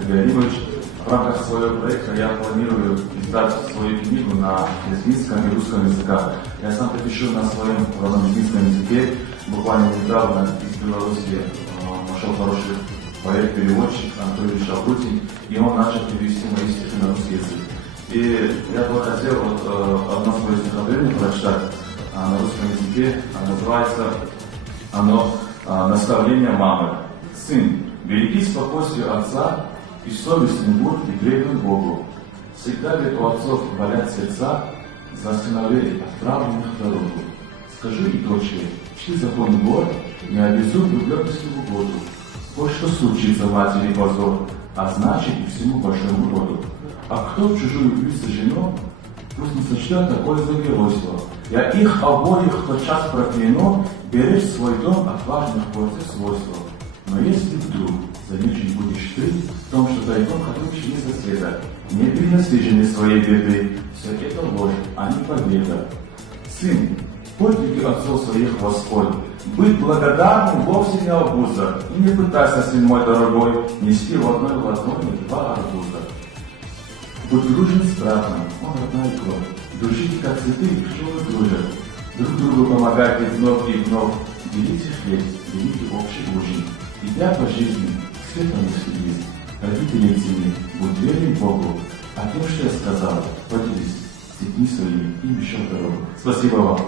Сергей Иванович. В рамках своего проекта я планирую издать свою книгу на лезгинском и русском языках. Я сам пишу на своем родном лезгинском языке. Буквально недавно из Беларуси нашел хороший поэт-переводчик Анатолий Шапутин, и он начал перевести мои стихи на русский язык. И я бы хотел одно свое стихотворение прочитать на русском языке. Называется оно «Наставление мамы». «Сын, береги спокойствие отца, и совестный будь и предан Богу. Всегда ли у отцов болят сердца за сыновей, отправленных в дорогу? Скажи и дочери, чти закон Бога, не обезумь влюбленности в угоду. Вот что случится матери позор, а значит и всему большому роду. А кто в чужую влюбится жену, пусть не сочтет такое за геройство. Я их обоих тотчас прокляну, беречь свой дом от важных пользы свойства. Но если вдруг замечен будешь ты в том, что тайком хотел чьи соседа, не переноси жены своей беды, все это ложь, а не победа. Сын, подвиги отцов своих воспой, быть благодарным вовсе не обуза, и не пытайся, сын мой дорогой, нести в одной ладони два арбуза. Будь дружен с братом, он родная кровь, дружите как цветы, что вы дружат, друг другу помогайте вновь и вновь, делите хлеб, делите общий ужин. Идя по жизни, светом не стыдись, родителей цени, будь верен Богу, а тем, что я сказал, поделись с детьми своими и еще в дорогу. Спасибо вам.